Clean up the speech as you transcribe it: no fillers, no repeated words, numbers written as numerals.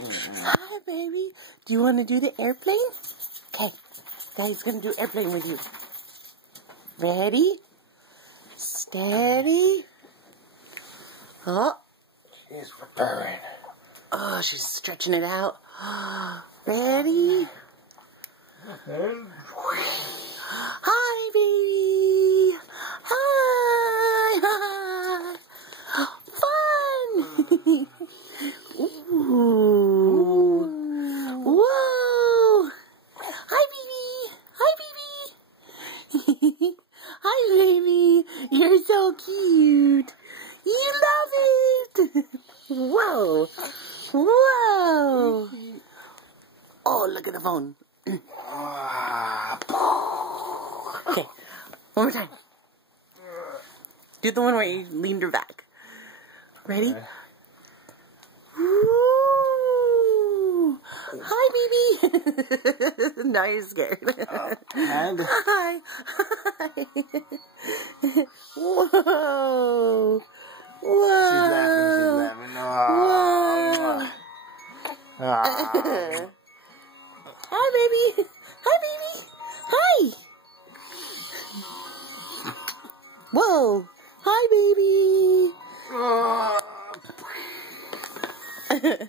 Hi, baby. Do you want to do the airplane? Okay. Daddy's going to do airplane with you. Ready? Steady. Oh. She's preparing. Oh, she's stretching it out. Ready? Hi, baby. Hi. Hi. Fun. Ooh. Whoa. Hi, baby. Hi, baby. Hi, baby. You're so cute. You love it. Whoa. Whoa. Oh, look at the phone. Okay, one more time. Do the one where you leaned her back. Ready? Okay. Ooh. Hi, baby. Now you're scared. And Hi. Hi. Whoa. Whoa. She's laughing. Whoa. Hi, baby. Hi, baby. Hi. Whoa. Hi, baby.